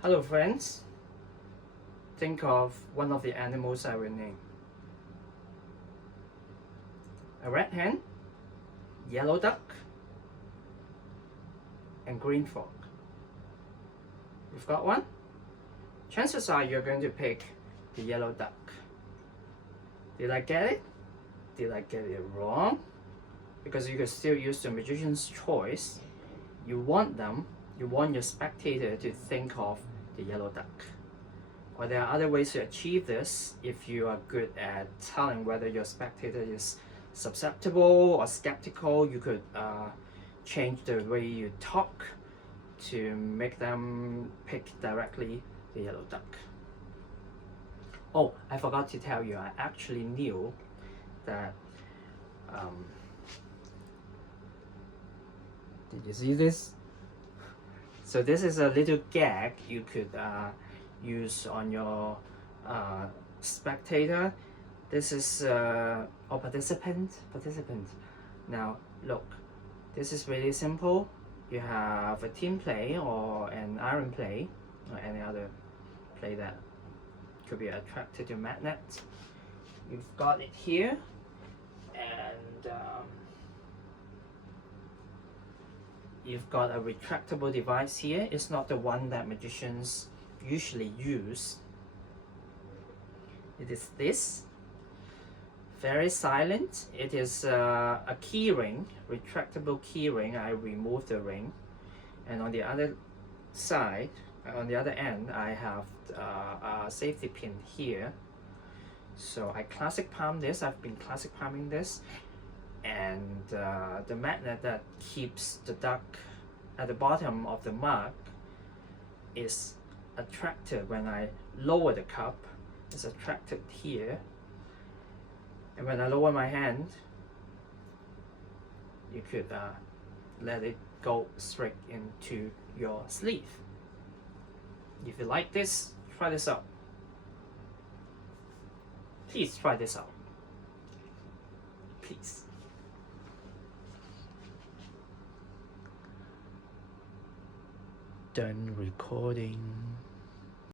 Hello friends, think of one of the animals I will name. A red hen, yellow duck, and green frog. You've got one? Chances are you're going to pick the yellow duck. Did I get it? Did I get it wrong? Because you can still use the magician's choice. You want your spectator to think of the yellow duck. Or there are other ways to achieve this if you are good at telling whether your spectator is susceptible or skeptical. You could change the way you talk to make them pick directly the yellow duck. Oh, I forgot to tell you, I actually knew that did you see this? So this is a little gag you could use on your spectator. This is or participant. Now look, this is really simple. You have a team play or an iron play or any other play that could be attracted to magnet. You've got it here, and you've got a retractable device here. It's not the one that magicians usually use. It is this. Very silent. It is a key ring, retractable key ring. I remove the ring, and on the other side, on the other end, I have a safety pin here. So I classic palm this. I've been classic palming this, and the magnet that keeps the duck at the bottom of the mug is attracted when I lower the cup. It's attracted here, and when I lower my hand, you could let it go straight into your sleeve. If you like this, try this out. Please try this out. Please. Done recording.